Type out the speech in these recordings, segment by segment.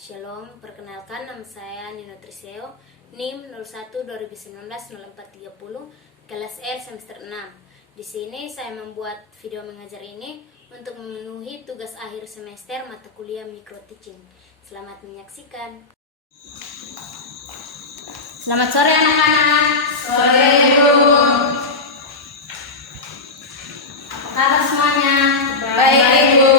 Shalom, perkenalkan nama saya Nino Triseo, NIM 01-2019-0430, kelas L semester 6. Di sini saya membuat video mengajar ini untuk memenuhi tugas akhir semester mata kuliah micro teaching. Selamat menyaksikan. Selamat sore anak-anak. Sore Ibu. Apa kabar semuanya? Baik Ibu.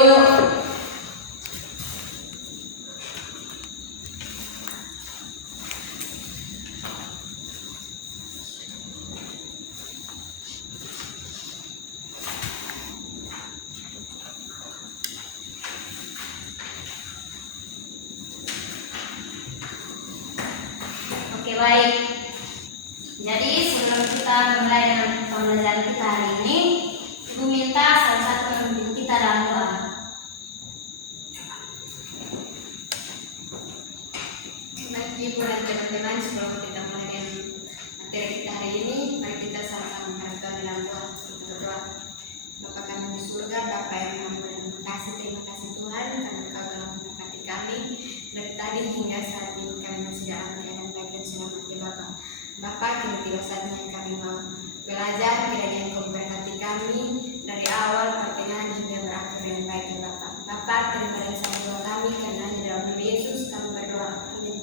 Oke, baik. Jadi sebelum kita mulai dengan pembelajaran kita hari ini, Ibu minta salah satu membimbing kita dalam doa. Baik Ibu dan teman-teman, sebelum kita mulai dengan materi kita hari ini, mari kita sama-sama menghadap dalam doa. Kita berdoa. Bapa kami di surga, Bapa yang Maha Pengasih, terima kasih Tuhan karena Engkau telah memberkati kami dari tadi hingga saat ini. Kami masih dalam keadaan baik dan selamat ya Bapa. Bapa, kini tiba saatnya kami mau belajar, kiranya Engkau memberkati kami dari awal pertengahan hingga berakhir dengan baik ya Bapa. Bapa, terima kasih doa kami karena hanya dalam nama Yesus kami berdoa. Amin.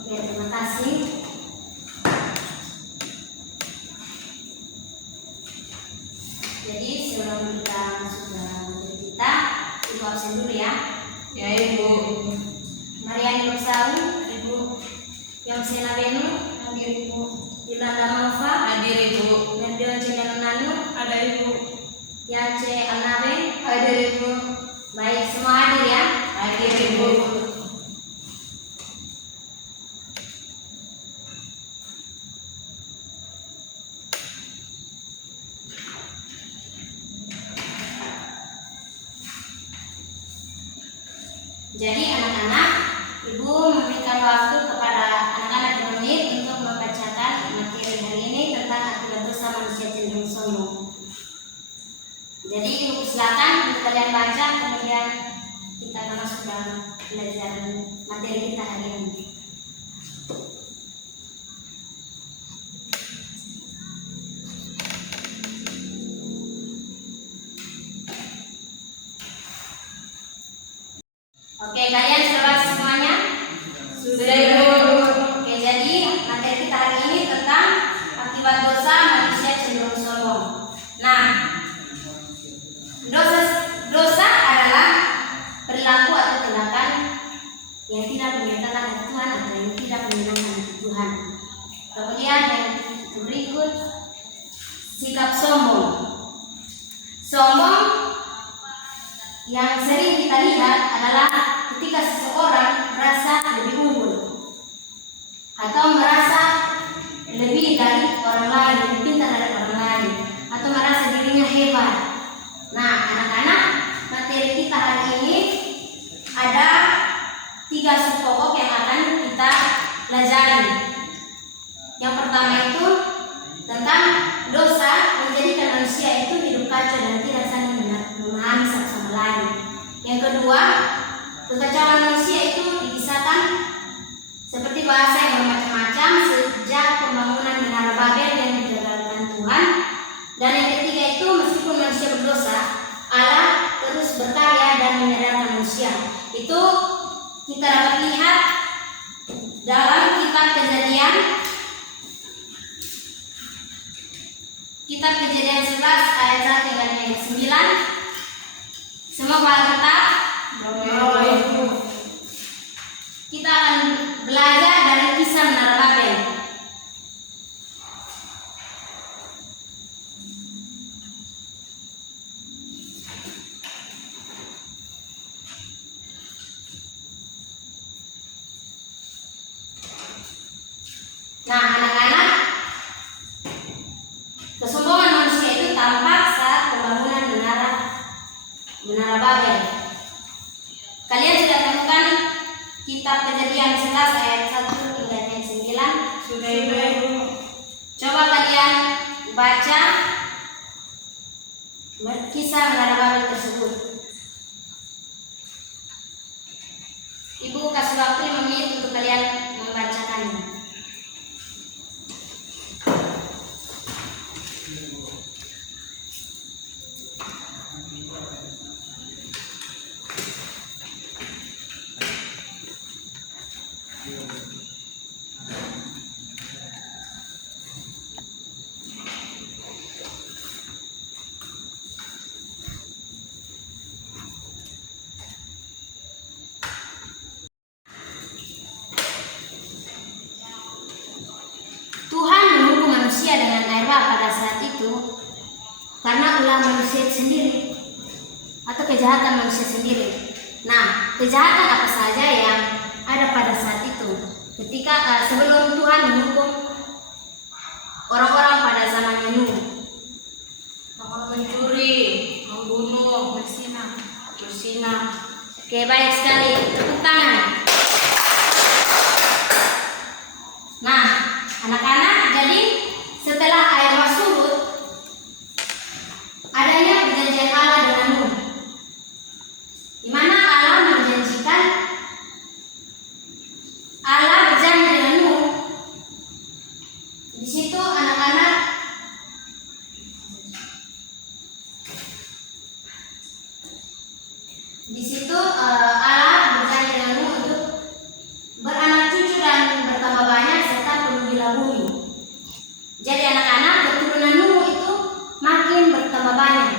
Oke, terima kasih. Jadi sebelum kita masuk dalam materi kita, Ibu absen dulu ya. Ya Ibu. Mariani Rosawi, Ibu Yomsena Benu, Hadir Ibu. Yolanda Malva, Hadir Ibu. Nerdion Cendanunanu, Ada Ibu. Yance Anabe. Hadir Ibu. Baik, semua hadir ya. Hadir Ibu. Jadi anak-anak, Ibu memberikan waktu kepada anak-anak 2 menit untuk membacakan materi hari ini tentang akibat dosa manusia cenderung sombong. Jadi Ibu silakan untuk kalian baca, kemudian kita akan masuk dalam pelajaran materi kita hari ini. Oke, kalian sudah baca semuanya? Sudah Ibu. Oke, jadi materi kita hari ini tentang akibat dosa manusia cenderung sombong. Nah, dosa adalah perilaku atau tindakan yang tidak menyatakan hati Tuhan atau yang tidak menyenangkan hati Tuhan. Kemudian yang berikut, sikap sombong. Sombong yang sering kita lihat adalah ketika seseorang merasa lebih unggul atau merasa lebih dari orang lain, lebih pintar dari orang lain, atau merasa dirinya hebat. Nah, anak-anak, materi kita hari ini ada 3 sub pokok yang akan kita pelajari. Yang pertama itu tentang dosa menjadikan manusia itu hidup kacau dan tidak saling memahami satu sama lain. Yang kedua, kekacauan manusia itu dikisahkan seperti bahasa yang bermacam-macam sejak pembangunan Menara Babel yang digagalkan Tuhan. Dan yang ketiga itu, meskipun manusia berdosa, Allah terus berkarya dan menyadarkan manusia. Itu kita dapat lihat dalam kitab Kejadian 11 ayat 1 hingga ayat 9. Semoga tetap kita akan belajar dari kisah Menara Babel. Nah, anak-anak, kesombongan manusia itu tampak saat pembangunan Menara Babel. Kalian sudah temukan kitab Kejadian 11 ayat 1 hingga ayat 9? Sudah Ibu. Coba kalian baca kisah Menara Babel tersebut. Ibu kasih waktu 5 menit untuk kalian membacakannya. Tuhan menghukum manusia dengan air bah pada saat itu karena ulah manusia sendiri atau kejahatan manusia sendiri. Nah, kejahatan apa saja yang ada pada saat itu ketika sebelum Tuhan menghukum orang-orang pada zamannya Nuh? Mencuri, membunuh, bersinah. Oke, baik sekali. Tepuk tangan. Nah, anak-anak, jadi setelah air bah surut, adanya perjanjian Allah dengan Nuh, di mana Allah berjanji dengan Nuh. Di situ anak-anak, Allah berjanji dengan Nuh untuk beranak cucu dan bertambah banyak serta penuhilah bumi. Jadi anak-anak, keturunan Nuh itu makin bertambah banyak.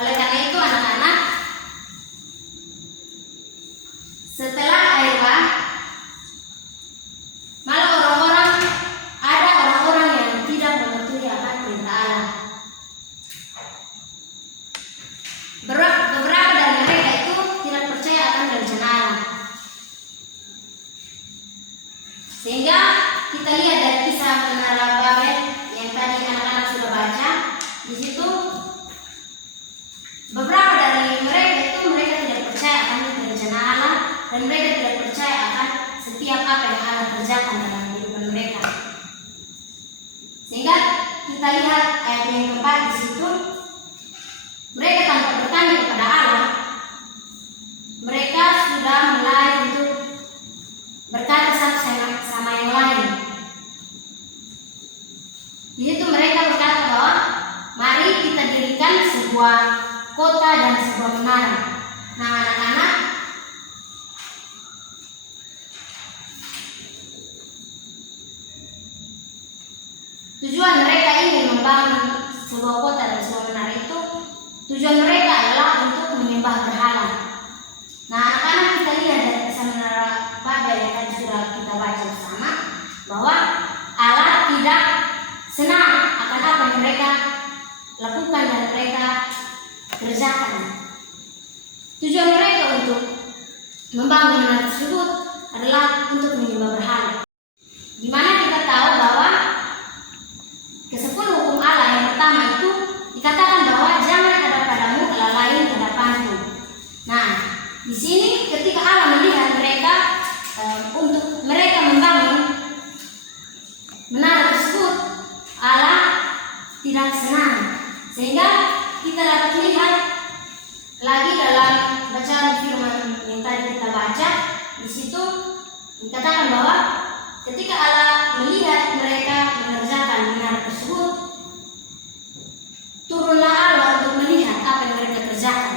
Oleh karena itu anak-anak, setelah air bah, malah ada orang-orang yang tidak mematuhi akan perintah Allah. Beberapa dari mereka itu tidak percaya akan rencana Allah. Sehingga kita lihat dari kisah menara Babel yang tadi anak-anak sudah baca, di situ beberapa dari mereka tidak percaya akan rencana Allah dan mereka tidak percaya akan setiap apa yang Allah kerjakan dalam kehidupan mereka. Sehingga kita lihat ayat yang keempat di situ, mereka tanpa bertanya kepada Allah, mereka sudah mulai untuk berkata satu sama yang lain. Di situ mereka berkata bahwa mari kita dirikan sebuah kota dan sebuah menara. Nah anak-anak, tujuan mereka ingin membangun sebuah kota dan sebuah menara itu, tujuan mereka adalah untuk menyembah berhala. Nah anak-anak, kita lihat dari kisah menara Babel yang tadi sudah kita baca bersama, bahwa Allah tidak senang akan apa yang mereka lakukan dan mereka kerjakan. Tujuan mereka untuk membangun menara tersebut adalah untuk menyembah berhala. Di mana kita tahu bahwa ke-10 hukum Allah yang pertama itu dikatakan bahwa jangan ada padamu Allah lain di hadapanku. Nah, di sini ketika Allah melihat mereka untuk mereka membangun menara tersebut, Allah tidak senang. Sehingga kita dapat lihat lagi dalam bacaan firman yang tadi kita baca, di situ dikatakan bahwa ketika Allah melihat mereka mengerjakan menara tersebut, turunlah Allah untuk melihat apa yang mereka kerjakan.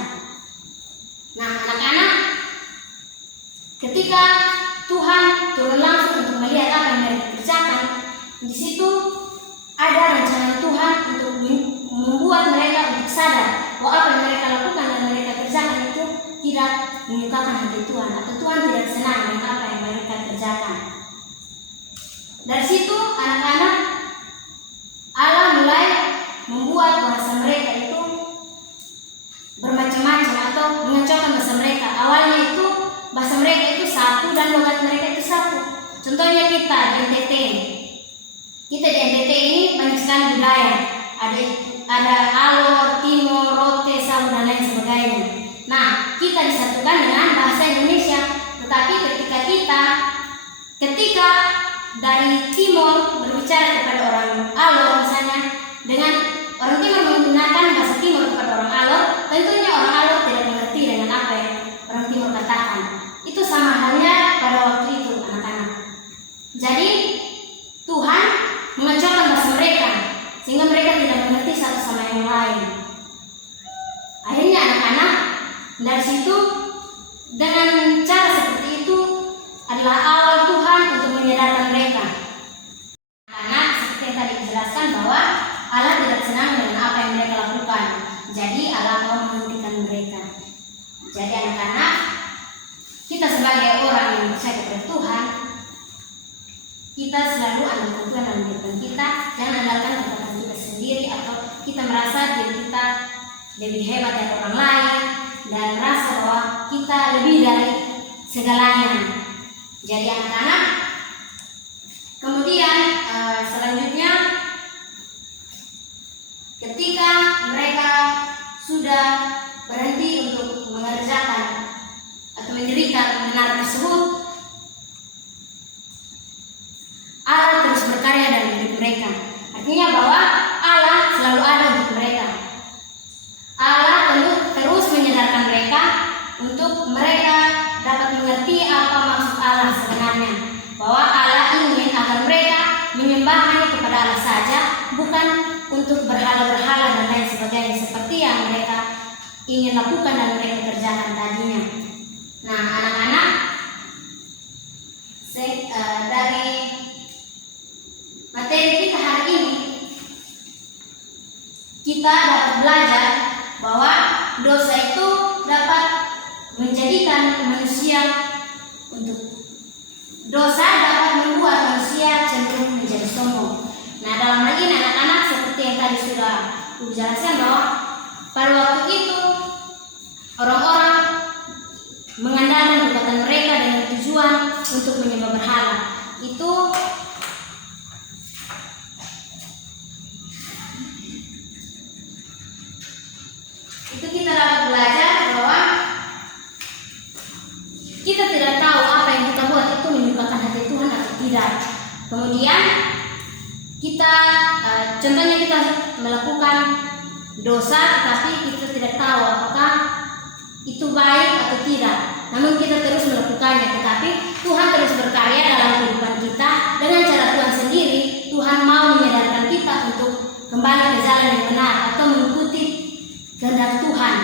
Nah anak-anak, ketika Tuhan turun langsung untuk melihat apa yang mereka kerjakan, di situ ada rencana Tuhan untuk membuat mereka untuk sadar bahwa apa yang mereka lakukan dan mereka kerjakan itu tidak menyukakan hati Tuhan, atau Tuhan tidak senang dengan apa yang mereka kerjakan. Dari situ anak-anak, Allah mulai membuat bahasa mereka itu bermacam-macam atau mengacaukan bahasa mereka. Awalnya itu bahasa mereka itu satu dan logat mereka itu satu. Contohnya kita di NTT. Kita di NTT ini banyak sekali budaya. Ada Alor, Timor, Rote, Sabu dan lain sebagainya. Nah, kita disatukan dengan bahasa Indonesia. Tetapi ketika dari Timor berbicara kepada orang Alor misalnya, dengan orang Timor menggunakan bahasa Timor kepada orang Alor, tentunya orang Alor tidak mengerti dengan apa yang orang Timor dari situ dengan cara seperti itu adalah awal Tuhan untuk menyadarkan mereka. Karena seperti yang tadi dijelaskan bahwa Allah tidak senang dengan apa yang mereka lakukan. Jadi Allah mau menghentikan mereka. Jadi anak-anak, kita sebagai orang yang percaya kepada Tuhan, kita selalu andalkan Tuhan dalam kehidupan kita. Jangan andalkan kekuatan kita sendiri atau kita merasa diri kita lebih hebat dari orang lain dan merasa bahwa kita lebih dari segalanya. Jadi anak-anak, kemudian selanjutnya ketika mereka sudah berhenti untuk mengerjakan atau mendirikan menara tersebut, Allah terus berkarya dalam hidup mereka. Artinya bahwa Allah selalu ada untuk mereka. Allah terus menyadarkan mereka untuk mereka dapat mengerti apa maksud Allah sebenarnya. Bahwa Allah ingin agar mereka menyembah hanya kepada Allah saja, bukan untuk berhala-berhala dan lain sebagainya seperti yang mereka ingin lakukan dan mereka kerjakan tadinya. Nah, anak-anak, dari materi kita hari ini kita dapat belajar bahwa dosa itu dapat menjadikan manusia dosa dapat membuat manusia cenderung menjadi sombong. Nah, dalam hal ini anak-anak, seperti yang tadi sudah dijelaskan bahwa pada waktu itu orang-orang mengandalkan kekuatan mereka dengan tujuan untuk menyembah berhala. Itu kita dapat belajar bahwa kita tidak tahu apa yang kita buat itu menyukakan hati Tuhan atau tidak. Kemudian kita contohnya kita melakukan dosa tetapi kita tidak tahu apakah itu baik atau tidak. Namun kita terus melakukannya, tetapi Tuhan terus berkarya dalam kehidupan kita dengan cara Tuhan sendiri. Tuhan mau menyadarkan kita untuk kembali ke jalan yang benar atau mengikuti kehendak Tuhan.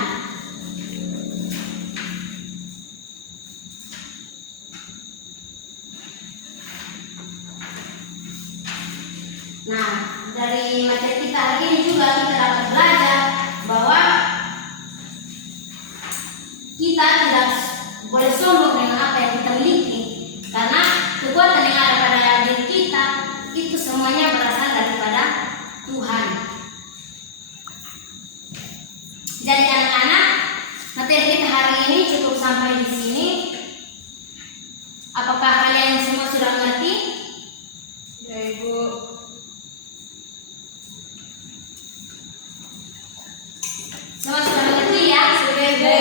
Nah, dari materi kita hari ini juga kita dapat belajar bahwa kita tidak boleh sombong dengan apa yang kita miliki, karena kekuatan yang ada pada diri kita itu semuanya berasal daripada Tuhan. Jadi anak-anak, materi kita hari ini cukup sampai di sini. Apakah kalian semua sudah mengerti? Ya, Ibu. Semua sudah mengerti ya? Sudah, Ibu.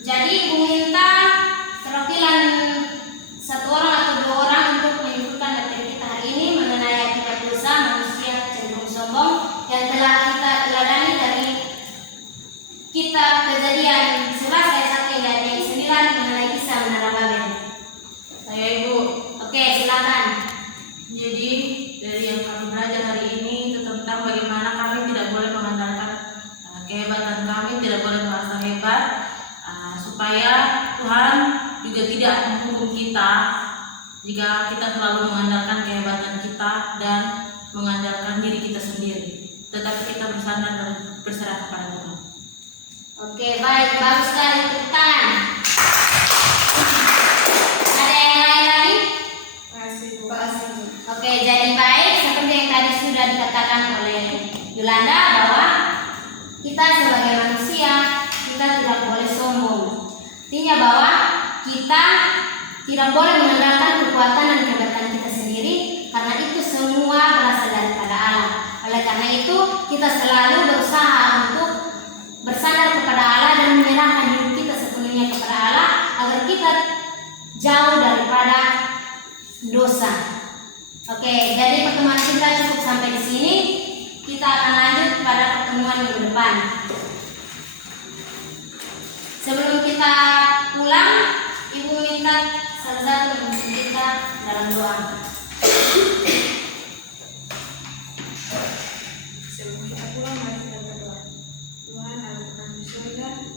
Jadi Ibu minta perwakilan satu orang atau dua orang untuk menyebutkan materi kita hari ini mengenai akibat dosa manusia cenderung sombong yang telah kita teladani dari kitab Kejadian 11 ayat 1 hingga ayat 9 mengenai kisah Menara Babel. Saya, Ibu. Oke, silakan. Jadi dari yang kami belajar hari ini itu tentang bagaimana kami tidak boleh mengandalkan kehebatan kami, tidak boleh merasa hebat, supaya Tuhan juga tidak menghukum kita jika kita selalu mengandalkan kehebatan kita dan mengandalkan diri kita sendiri, tetapi kita bersandar dan berserah kepada Tuhan. Oke, baik, bagus sekali, tepuk tangan. Ada yang lain lagi? Oke, jadi baik, seperti yang tadi sudah dikatakan oleh Yolanda bahwa kita sebagai manusia kita tidak boleh sombong. Artinya bahwa kita tidak boleh mengandalkan kekuatan dan kehebatan kita sendiri, karena itu semua berasal daripada Allah. Oleh karena itu kita selalu berusaha untuk bersandar kepada Allah dan menyerahkan hidup kita sepenuhnya kepada Allah agar kita jauh daripada dosa. Oke, jadi pertemuan kita cukup sampai di sini. Kita akan lanjut pada pertemuan minggu depan. Sebelum kita pulang, Ibu minta salah satu memimpin kita dalam doa. Sebelum kita pulang, mari kita berdoa. Tuhan, Allah di surga,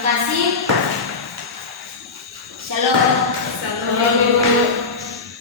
kasih. Shalom. Shalom.